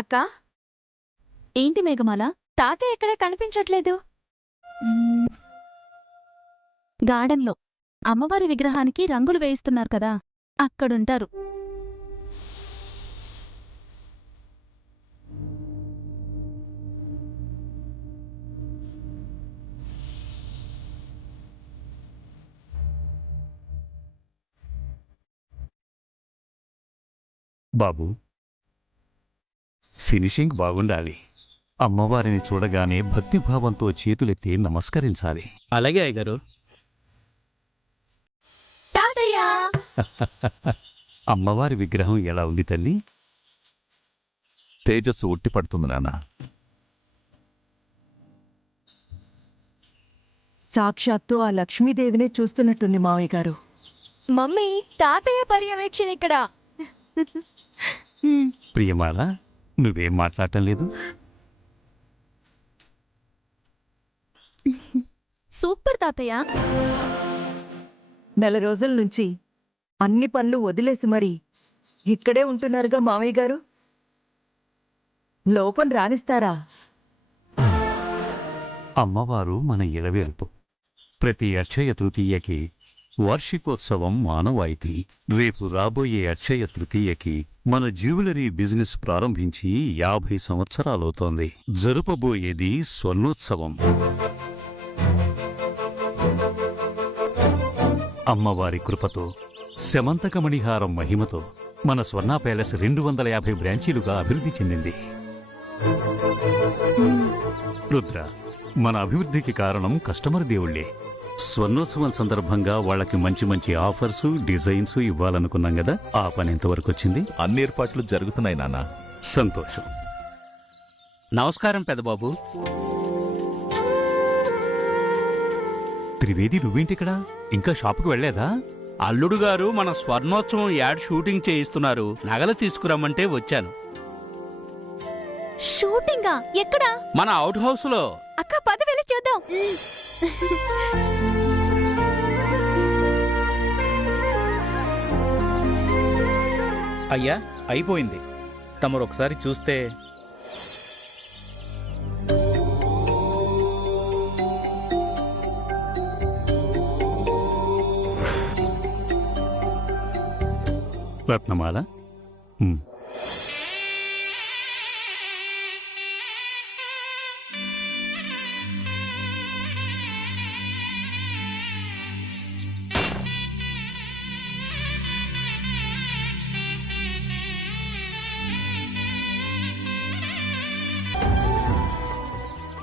అక్కా, ఏంటి మేఘమాల? తాతయ్య ఎక్కడా కనిపించట్లేదు. గార్డెన్లో అమ్మవారి విగ్రహానికి రంగులు వేయిస్తున్నారు కదా, అక్కడుంటారు. బాబు, ఫినిషింగ్ బాగుండాలి. అమ్మవారిని చూడగానే భక్తిభావంతో చేతులెత్తి నమస్కరించాలి. అలాగే అయ్యగారు. తాతయ్య! అమ్మవారి విగ్రహం ఎలా ఉంది తల్లి? తేజస్సు ఉట్టిపడుతుంది నాన్న. సాక్షాత్తు ఆ లక్ష్మీదేవినే చూస్తున్నట్టుంది మావయ్య గారు. మమ్మీ, తాతయ్య పర్యవేక్షణ ఇక్కడ. ప్రియమాల, నువ్వేం మాట్లాడటం లేదు? సూపర్ తాతయ్య. నెల రోజుల నుంచి అన్ని పనులు వదిలేసి మరి ఇక్కడే ఉంటున్నారుగా మావయ్య గారు. లోపం రానిస్తారా? అమ్మవారు మన ఇలవేల్పు. ప్రతి అక్షయ తృతీయకి వార్షికోత్సవం మానవాయితీ. రేపు రాబోయే అక్షయ తృతీయకి మన జ్యువెలరీ బిజినెస్ ప్రారంభించి 50 సంవత్సరాలవుతోంది. జరుపబోయేది స్వర్ణోత్సవం. అమ్మవారి కృపతో, శమంతకమణిహారం మహిమతో మన స్వర్ణ ప్యాలెస్ 250 బ్రాంచీలుగా అభివృద్ధి చెందింది. రుద్ర, మన అభివృద్ధికి కారణం కస్టమర్ దేవుళ్లే. స్వర్ణోత్సవం సందర్భంగా వాళ్ళకి మంచి మంచి ఆఫర్స్, డిజైన్స్ ఇవ్వాలనుకున్నాం కదా, ఆ పని ఎంతవరకు వచ్చింది? అన్ని ఏర్పాట్లు జరుగుతున్నాయి నాన్న. సంతోషం. నమస్కారం పెద్దబాబు. త్రివేది, నువ్వేంటిక్కడ? ఇంకా షాపుకు వెళ్లేదా? అల్లుడు గారు మన స్వర్ణోత్సవం యాడ్ షూటింగ్ చేయిస్తున్నారు. నగలు తీసుకురమ్మంటే వచ్చాను. షూటింగా? ఎక్కడా? మన అవుట్ హౌస్ లో. అక్క, పద వెళ్ళి చూద్దాం. అయ్యా, అయిపోయింది. తమరు ఒకసారి చూస్తే. రత్నమాల,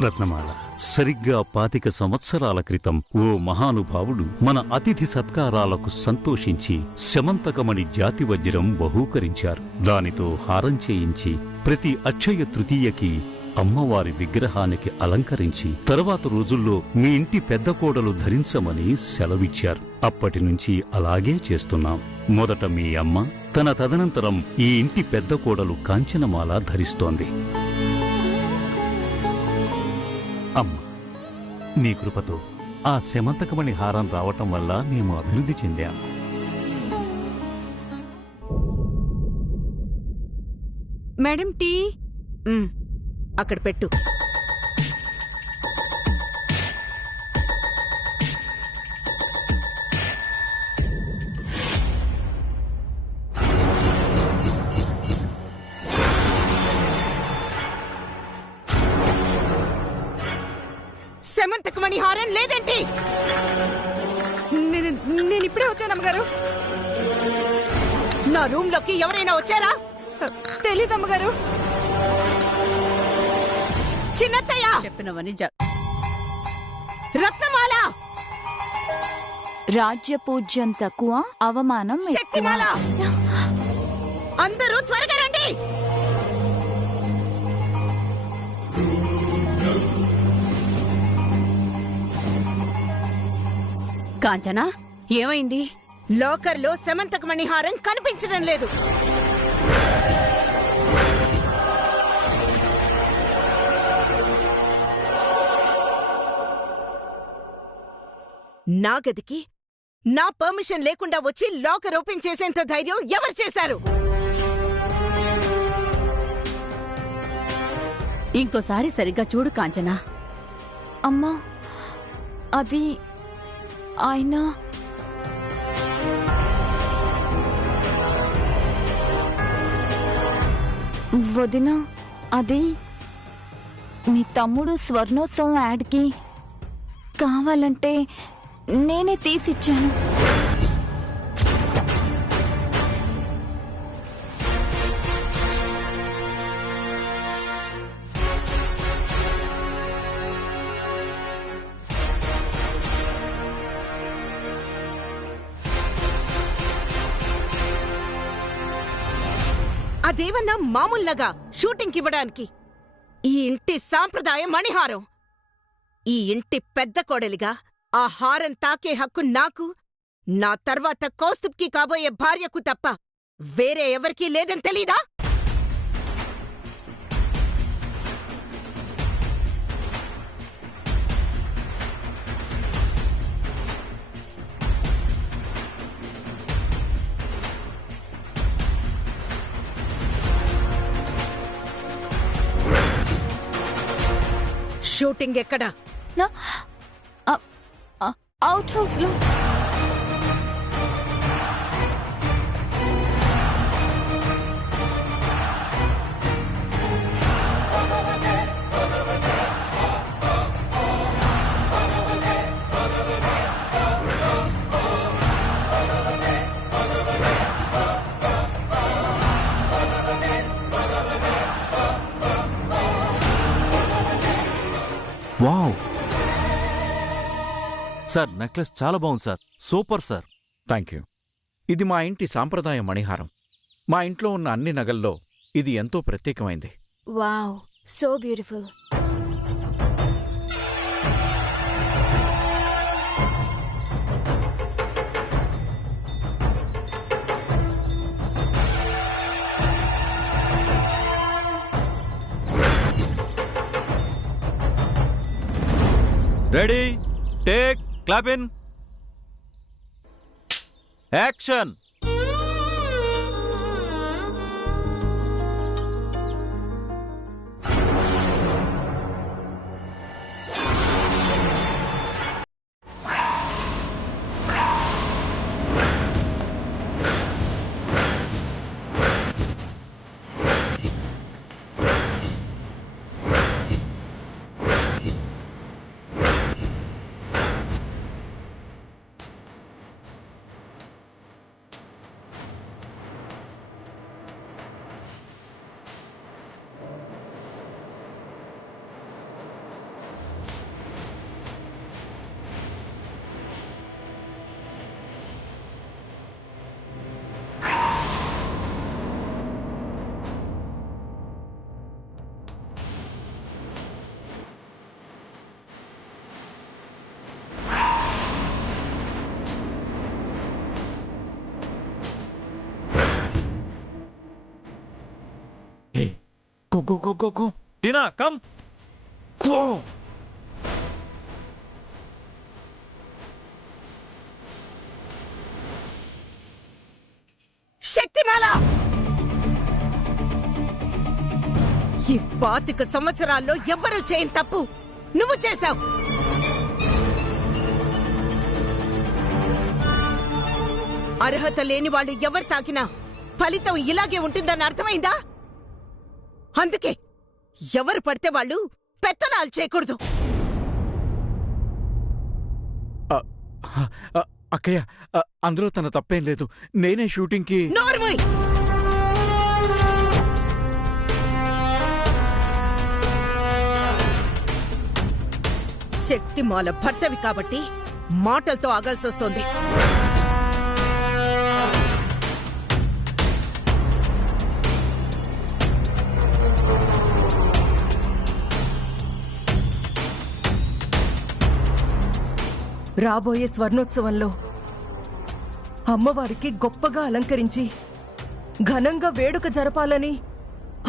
రత్నమాల, సరిగ్గా 25 సంవత్సరాల క్రితం ఓ మహానుభావుడు మన అతిథి సత్కారాలకు సంతోషించి శమంతకమణి జాతి వజ్రం బహూకరించారు. దానితో హారం చేయించి ప్రతి అక్షయ తృతీయకి అమ్మవారి విగ్రహానికి అలంకరించి తరువాత రోజుల్లో మీ ఇంటి పెద్ద కోడలు ధరించమని సెలవిచ్చారు. అప్పటినుంచి అలాగే చేస్తున్నాం. మొదట మీ అమ్మ, తదనంతరం ఈ ఇంటి పెద్ద కోడలు కాంచనమాల ధరిస్తోంది. అమ్మ, నీ కృపతో ఆ శమంతకమణి హారం రావటం వల్ల మేము అభివృద్ధి చెందాం. మేడం, టీ అక్కడ పెట్టు. శమంతకమణి హారం లేదేంటి? నేను ఇప్పుడే వచ్చాను అమ్మగారు. నా రూమ్ లోకి ఎవరైనా వచ్చారా? తెలీదు అమ్మగారు. చిన్నత్తయ్య చెప్పినవని. రత్నమాల, రాజ్య పూజ్యం తక్కువ, అవమానం శక్తిమాల, అందరూ త్వరగా రండి. కాంచనా, ఏమైంది? లాకర్లో శమంతకమణి హారం కనిపించడం లేదు. నా గదికి నా పర్మిషన్ లేకుండా వచ్చి లాకర్ ఓపెన్ చేసేంత ధైర్యం ఎవరు చేశారు? ఇంకోసారి సరిగ్గా చూడు కాంచనా. అమ్మా అది ఆయన వదిన, అది మీ తమ్ముడు స్వర్ణోత్సవం యాడ్కి కావాలంటే నేనే తీసిచ్చాను. అదేమన్నా మామూలుగా షూటింగ్ ఇవ్వడానికి? ఈ ఇంటి సాంప్రదాయ మణిహారం. ఈ ఇంటి పెద్ద కోడలిగా ఆ హారం తాకే హక్కు నాకు, నా తర్వాత కౌస్తుబ్కి కాబోయే భార్యకు తప్ప వేరే ఎవరికీ లేదని తెలీదా? షూటింగ్ ఎక్కడా? అవుట్ హౌస్ లో. వావ్ సార్, నెక్లెస్ చాలా బాగుంది sir. Super sir. Thank you. ఇది మా ఇంటి సాంప్రదాయ మణిహారం. మా ఇంట్లో ఉన్న అన్ని నగల్లో ఇది ఎంతో ప్రత్యేకమైంది. Wow, so beautiful. Ready, take, clap in, action. Go. Tina, come. Go. శక్తిమాల! ఈ 25 సంవత్సరాల్లో ఎవ్వరూ చేయని తప్పు నువ్వు చేశావు. అర్హత లేని వాళ్ళు ఎవరు తాకినా ఫలితం ఇలాగే ఉంటుందని అర్థమైందా? అందుకే ఎవరు పడితే వాళ్ళు పెత్తనాలు చేయకూడదు. అక్కయ్య, అందులో తన తప్పేం లేదు. నేనే షూటింగ్కి. నోర్మోయ్! శక్తిమాల భర్తవి కాబట్టి మాటలతో ఆగాల్సొస్తోంది. రాబోయే స్వర్ణోత్సవంలో అమ్మవారికి గొప్పగా అలంకరించి ఘనంగా వేడుక జరపాలని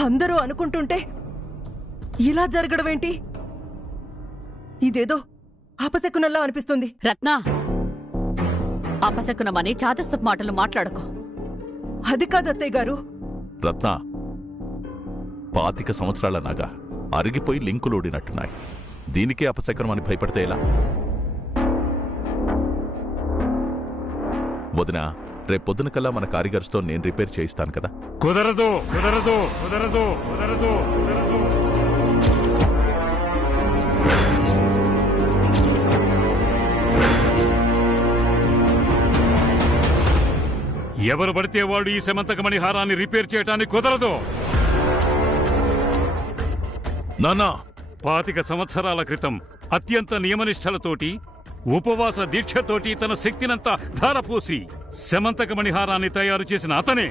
అందరూ అనుకుంటుంటే ఇలా జరగడమేంటి? ఇదేదో అపశకునంలా అనిపిస్తుంది. రత్న, అపశకునమని చాదస్తపు మాటలు మాట్లాడుకో. అది కాదు అత్తయ్య గారు. రత్న, 25 సంవత్సరాల నగ అరిగిపోయి లింకులోడినట్టున్నాయి. దీనికే అపశకరం అని భయపడితే ఎలా? వదినా, రేపొద్దున కల్లా మన కారిగర్స్తో నేను రిపేర్ చేయిస్తాను కదా. కుదరదు కుదరదు కుదరదు కుదరదు కుదరదు. ఎవరు పడితే వాడు ఈ సమంతకమణి హారాన్ని రిపేర్ చేయటానికి కుదరదు. నాన్నా, 25 సంవత్సరాల క్రితం అత్యంత నియమనిష్టలతోటి ఉపవాస దీక్షతోటి తన శక్తినంతా ధారపోసి సమంతకమణి హారాన్ని తయారు చేసిన అతనే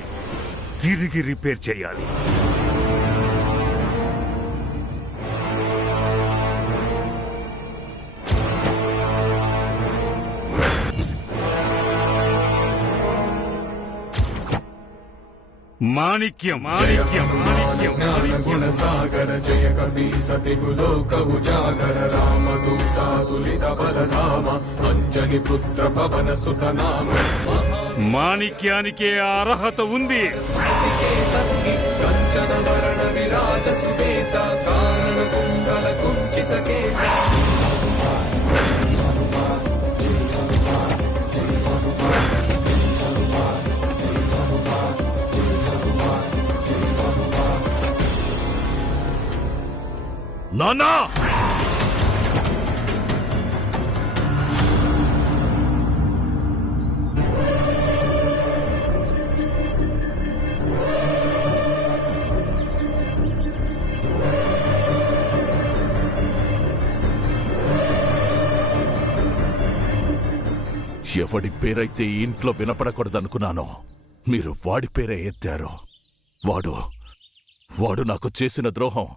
తిరిగి రిపేర్ చేయాలి. మాణిక్యం మాణిక్యం మాణిక్యం గుణసాగర జయ కవి సతి లోక ఉజాగర రామదూతాదులిత బలధామ అంజని పుత్ర పవన సుతనామ. మాణిక్యానికే అర్హత ఉంది. కంచన వరణ విరాజ సువేశ కారణ కుండల కుంచిత కేశ. నాన్నా, ఎవడి పేరైతే ఈ ఇంట్లో వినపడకూడదనుకున్నానో మీరు వాడి పేరే ఎత్తారు. వాడు నాకు చేసిన ద్రోహం,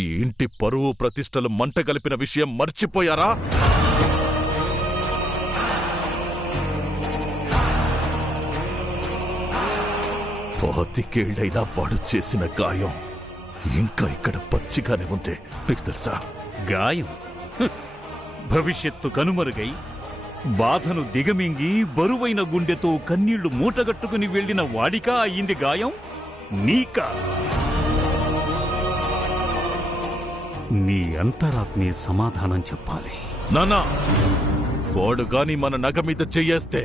ఈ ఇంటి పరువు ప్రతిష్టలు మంట కలిపిన విషయం మర్చిపోయారా? పాతికేళ్లైనా వాడు చేసిన గాయం ఇంకా ఇక్కడ పచ్చిగానే ఉంది. మీకు తెలుసా? గాయం భవిష్యత్తు కనుమరుగై బాధను దిగమింగి బరువైన గుండెతో కన్నీళ్లు మూటగట్టుకుని వెళ్లిన వాడికా అయింది గాయం? నీకా? నీ అంతరాత్మే సమాధానం చెప్పాలి. నానా, వాడు గాని మన నగ మీద చెయ్యేస్తే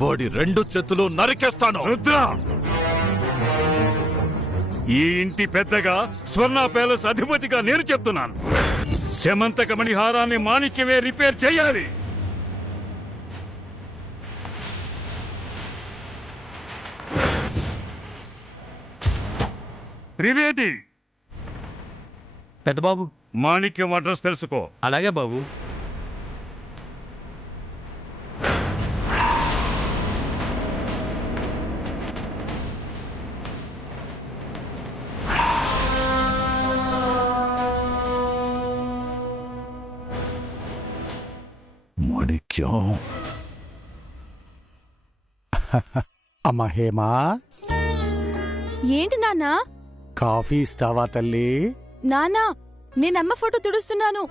వాడి 2 చేతులు నరికేస్తాను. రుద్రా, ఈ ఇంటి పెద్దగా స్వర్ణ ప్యాలెస్ అధిపతిగా నేను చెప్తున్నాను. సమంతకమణి హారాన్ని మాణిక్యమే రిపేర్ చేయాలి. త్రివేది, పెద్ద బాబు, మాణిక్యం అడ్రస్ తెలుసుకో. అలాగే బాబు. మాణిక్యం, అమ్మ హేమా, ఏంటి నాన్నా? కాఫీ ఇస్తావా తల్లి? నానా, నేనమ్మ ఫోటో తుడుస్తున్నాను.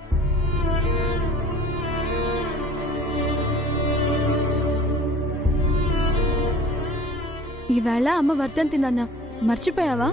ఈవేళ అమ్మ వర్ధంతి నాన్న, మర్చిపోయావా?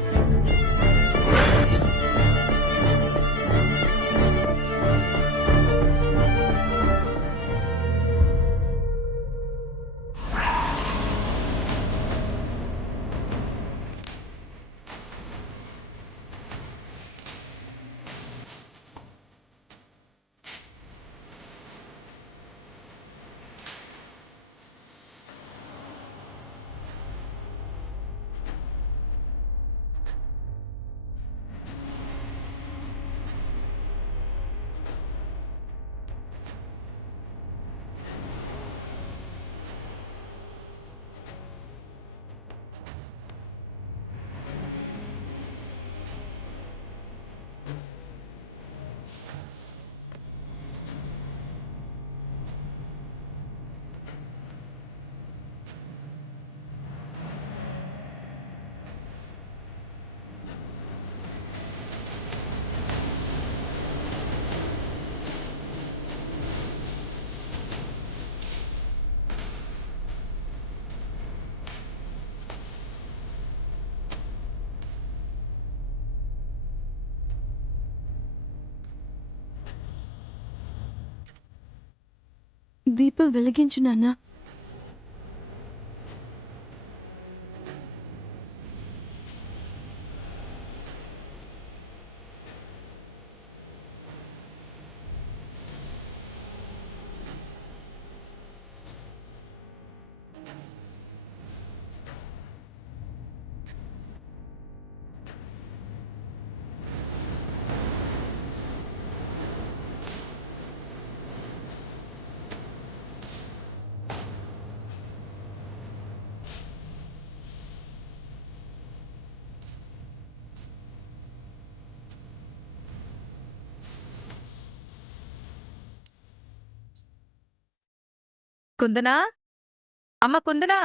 దీపం వెలిగించు నాన్న. కుందనా, అమ్మ కుందనా.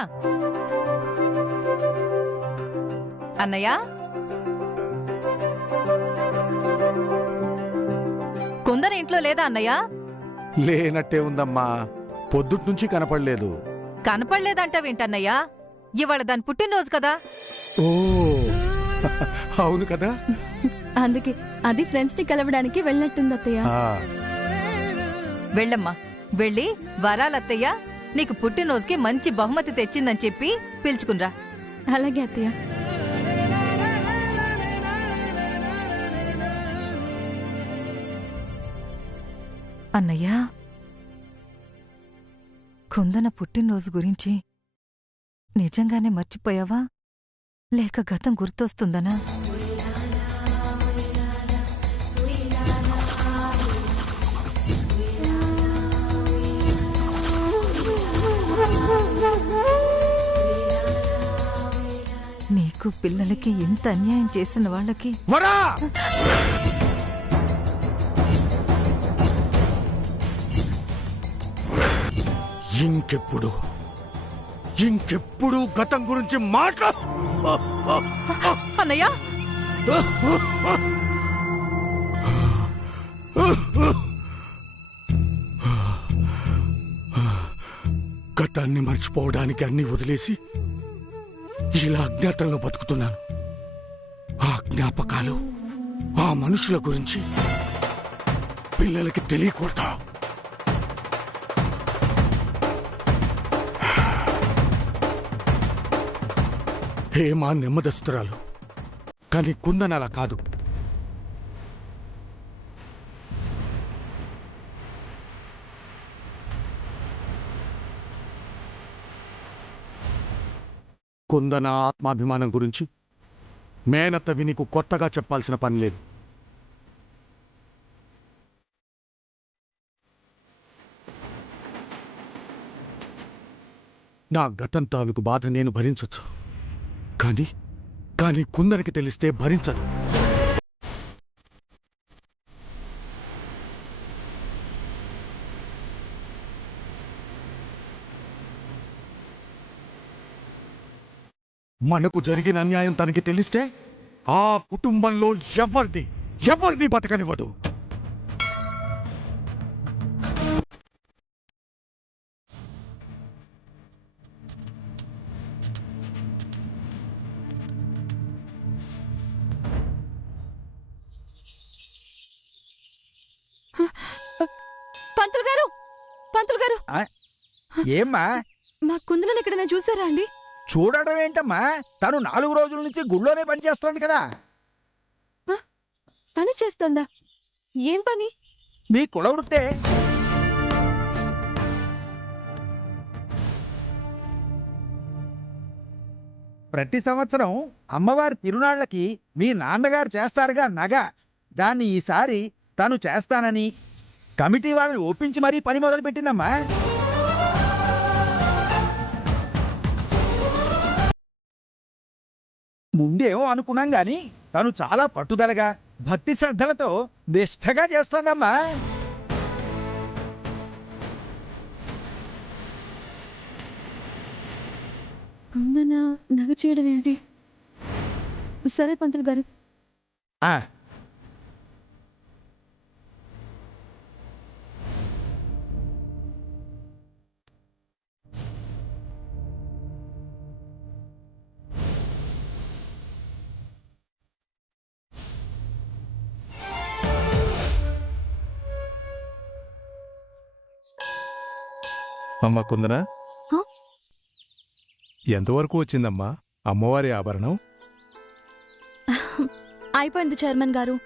అన్నయ్య, కుందన ఇంట్లో లేదా అన్నయ్య? లేనట్టే ఉందమ్మా, పొద్దుట్నుంచి కనపడలేదు. కనపడలేదంటావేంటన్నయ్యా? ఇవాళ దాని పుట్టినరోజు కదా. ఓ అవును కదా. అందుకే అది ఫ్రెండ్స్ ని కలవడానికి వెళ్ళినట్టుంది అత్తయ్య. వెళ్ళమ్మా, వెళ్ళి వరాలత్తయ్య నీకు పుట్టినరోజుకి మంచి బహుమతి తెచ్చిందని చెప్పి పిలుచుకునిరా. అలాగే అత్తయ్య. అన్నయ్యా, కుందన పుట్టినరోజు గురించి నిజంగానే మర్చిపోయావా, లేక గతం గుర్తొస్తుందనా? నీకు పిల్లలకి ఇంత అన్యాయం చేసిన వాళ్ళకి ఇంకెప్పుడు ఇంకెప్పుడు గతం గురించి మాట్లాడు. అన్నయ్యా, గతాన్ని మర్చిపోవడానికి అన్ని వదిలేసి ఇలా అజ్ఞాతంలో బతుకుతున్నాను. ఆ జ్ఞాపకాలు, ఆ మనుషుల గురించి పిల్లలకి తెలియకూడదా? హేమా నెమ్మదస్తురాలు, కానీ కుందన అలా కాదు. కుందన ఆత్మాభిమానం గురించి మేనత్తవి నీకు కొత్తగా చెప్పాల్సిన పని లేదు. నా గతం తాలూకు బాధ నేను భరించొచ్చు, కానీ కుందనకి తెలిస్తే భరించదు. మనకు జరిగిన అన్యాయం తనకి తెలిస్తే ఆ కుటుంబంలో ఎవరిని బతకనివ్వదు. పంతులు గారు, ఏమ్మా, మా కుందనని ఎక్కడైనా చూసారా అండి? చూడడం ఏంటమ్మా, తను 4 రోజుల నుంచి గుళ్ళోనే పనిచేస్తోంది కదా. పని చేస్తోందా? ఏం పని? మీ కులవృత్తే. ప్రతి సంవత్సరం అమ్మవారి తిరునాళ్లకి మీ నాన్నగారు చేస్తారుగా నగ, దాన్ని ఈసారి తను చేస్తానని కమిటీ వాళ్ళని ఒప్పించి మరీ పని మొదలు పెట్టిందమ్మా. ముందేమో అనుకున్నాం గాని తను చాలా పట్టుదలగా, భక్తి శ్రద్ధలతో నిష్ఠగా చేస్తోందమ్మా. కుందన నగ చేయడం ఏంటి? సరే పంతులు గారు. అమ్మా కుందన హ? ఎంతవరకు వచ్చిందమ్మా అమ్మవారి ఆభరణం? అయిపోయింది చైర్మన్ గారు.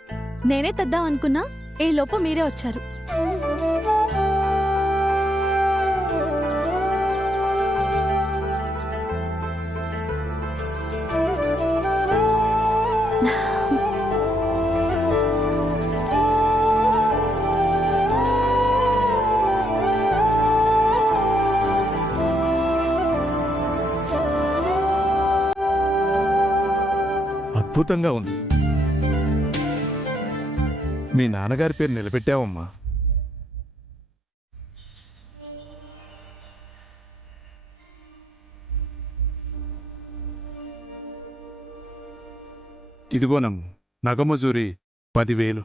నేనే తెద్దాం అనుకున్నా, ఈ లోపు మీరే వచ్చారు. అద్భుతంగా ఉంది. మీ నాన్నగారి పేరు నిలబెట్టావమ్మా. ఇదిగోనమ్మ నగమజూరి 10,000.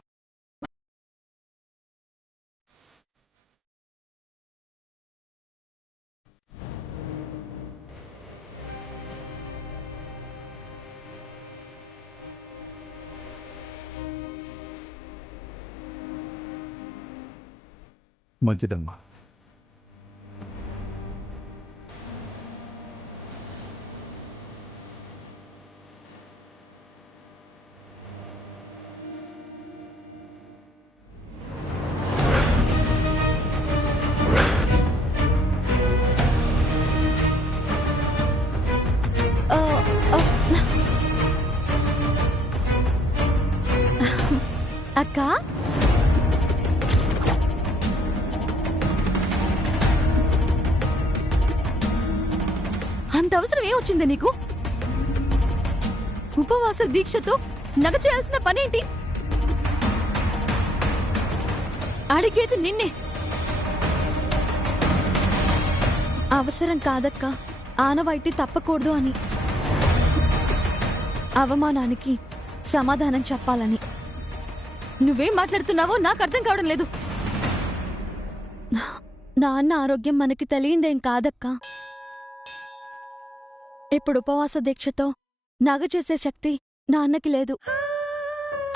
మంచిదమ్మా. అక్కా, అంత అవసరం ఏమొచ్చింది నీకు? ఉపవాస దీక్షతో నగ చేయాల్సిన పనేంటి? అడిగేది నిన్నే. అవసరం కాదక్క, ఆనవాయితీ తప్పకూడదు అని. అవమానానికి సమాధానం చెప్పాలని. నువ్వేం మాట్లాడుతున్నావో నాకు అర్థం కావడం లేదు. నాన్న ఆరోగ్యం మనకి తెలియందేం కాదక్కా. ఇప్పుడు ఉపవాస దీక్షతో నగ చేసే శక్తి నాన్నకి లేదు.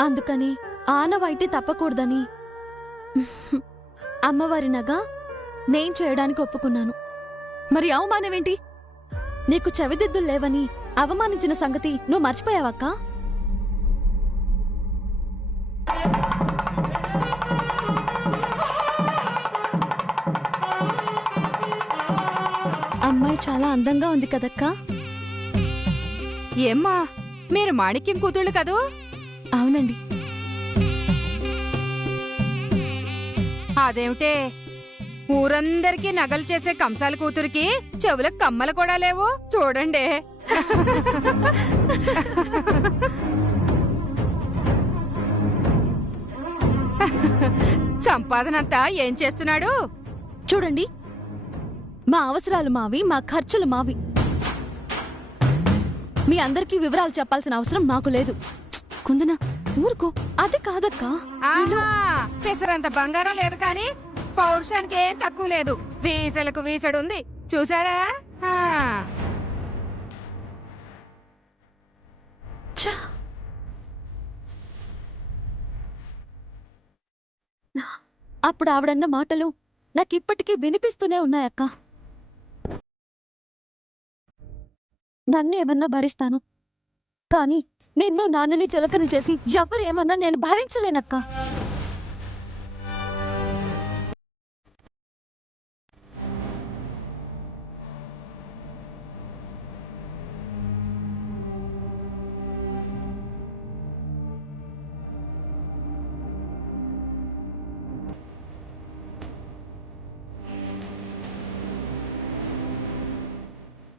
అందుకని ఆనవాయితీ తప్పకూడదని అమ్మవారి నగ నేను చేయడానికి ఒప్పుకున్నాను. మరి అవమానమేంటి? నీకు చెవిదిద్దులు లేవని అవమానించిన సంగతి నువ్వు మర్చిపోయావక్కా? అమ్మాయి చాలా అందంగా ఉంది కదక్కా. ఏమ్మా, మీరు మాణిక్యం కూతుళ్ళు కదూ? అవునండి. అదేమిటే, ఊరందరికీ నగలు చేసే కంసాల కూతురికి చెవులకు కమ్మలు కూడా లేవు. చూడండి. సంపాదనంతా ఏం చేస్తున్నాడు చూడండి. మా అవసరాలు మావి, మా ఖర్చులు మావి. మీ అందరికీ వివరాలు చెప్పాల్సిన అవసరం నాకు లేదు. కుందన, ఊరుకో. అది కాదక్కా. పెసరంత బంగారం లేదు కానీ పౌరుషానికి ఏం తక్కువ లేదు. వీసలకు వీసడుంది, చూసారా? అప్పుడు ఆవిడన్న మాటలు నాకిప్పటికీ వినిపిస్తూనే ఉన్నాయక్క. నన్ను ఏమన్నా భరిస్తాను, కానీ నిన్ను నాన్నని చులకన చేసి ఎవరు ఏమన్నా నేను భరించలేనక్క.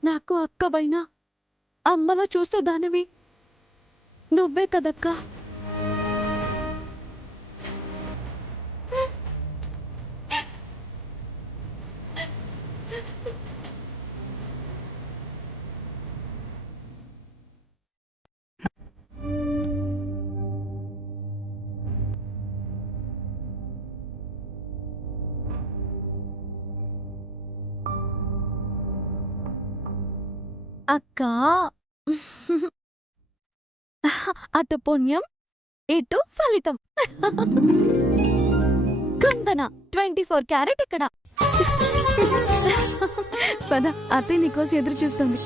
నాకు అక్కవైనా అమ్మలా చూసేదానివి నువ్వే కదక్కా. అక్కా, అటు పుణ్యం ఇటు ఫలితం. కుందన 24 క్యారెట్ ఇక్కడ. పద, అత్తయ్య నీకోసం ఎదురు చూస్తుంది.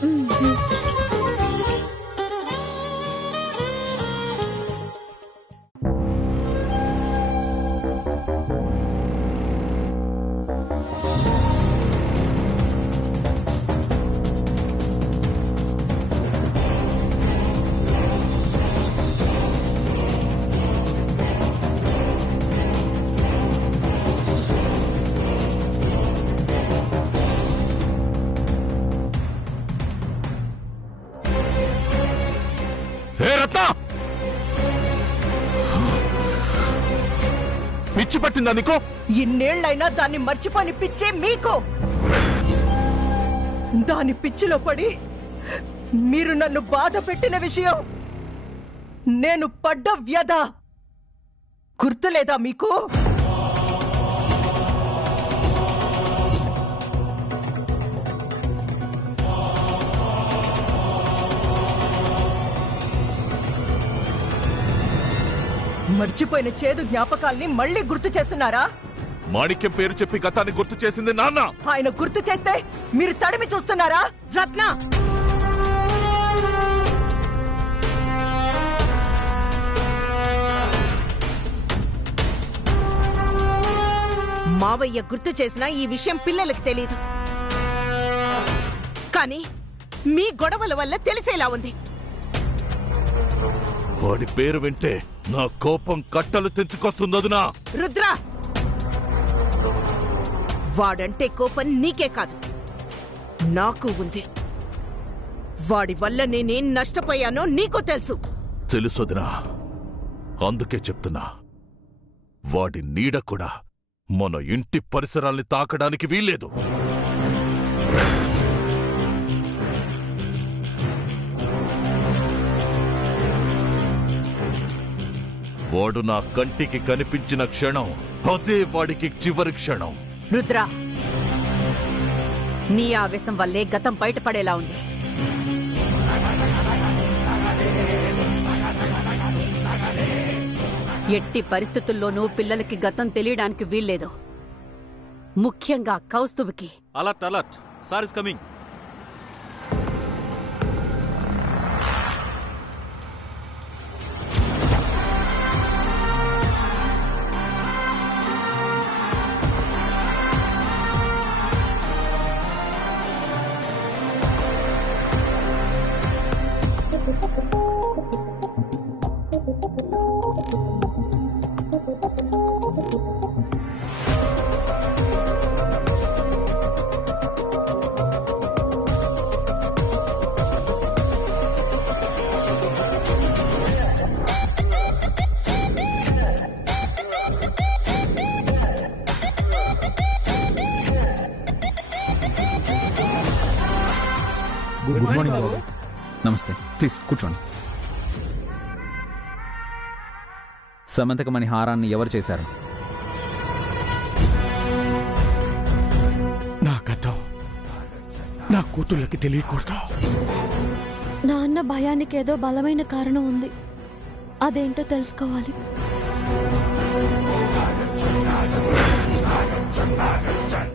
పిచ్చి పట్టిందా నీకు? ఇన్నేళ్లైనా దాన్ని మర్చిపోని పిచ్చే మీకు. దాని పిచ్చిలో పడి మీరు నన్ను బాధ పెట్టిన విషయం, నేను పడ్డ వ్యధ గుర్తులేదా మీకు? మర్చిపోయిన చేదు జ్ఞాపకాల్ని మళ్ళీ గుర్తు చేస్తున్నారా? మాణిక్యం పేరు చెప్పి గతాన్ని గుర్తు చేసింది నాన్న. ఆయన గుర్తు చేస్తే మీరు తడిమి చూస్తున్నారా? రత్న, మావయ్య గుర్తు చేసిన ఈ విషయం పిల్లలకి తెలీదు, కానీ మీ గొడవల వల్ల తెలిసేలా ఉంది. వాడి పేరు వింటే నా కోపం కట్టలు తెంచుకొస్తుందదునా. రుద్ర, వాడంటే కోపం నీకే కాదు, నాకు ఉంది. వాడి వల్ల నేనేం నష్టపోయానో నీకు తెలుసు. తెలుసొదినా, అందుకే చెప్తున్నా, వాడి నీడ కూడా మన ఇంటి పరిసరాల్ని తాకడానికి వీల్లేదు. వాడు నా కంటికి కనిపించిన క్షణం అదే వాడికి చివరి క్షణం. రుద్ర, నీ ఆవేశం వల్లే గతం బయటపడేలా ఉంది. ఎట్టి పరిస్థితుల్లోనూ పిల్లలకి గతం తెలియడానికి వీల్లేదు, ముఖ్యంగా కౌస్తుభకి. Alert alert, sir is coming. Good morning బాబు. నమస్తే, ప్లీజ్ కూర్చోండి. సమంతకమణి హారాన్ని ఎవరు చేశారు? నా గతం నా కూతుళ్ళకి తెలియకూడదు. నాన్న భయానికి ఏదో బలమైన కారణం ఉంది, అదేంటో తెలుసుకోవాలి.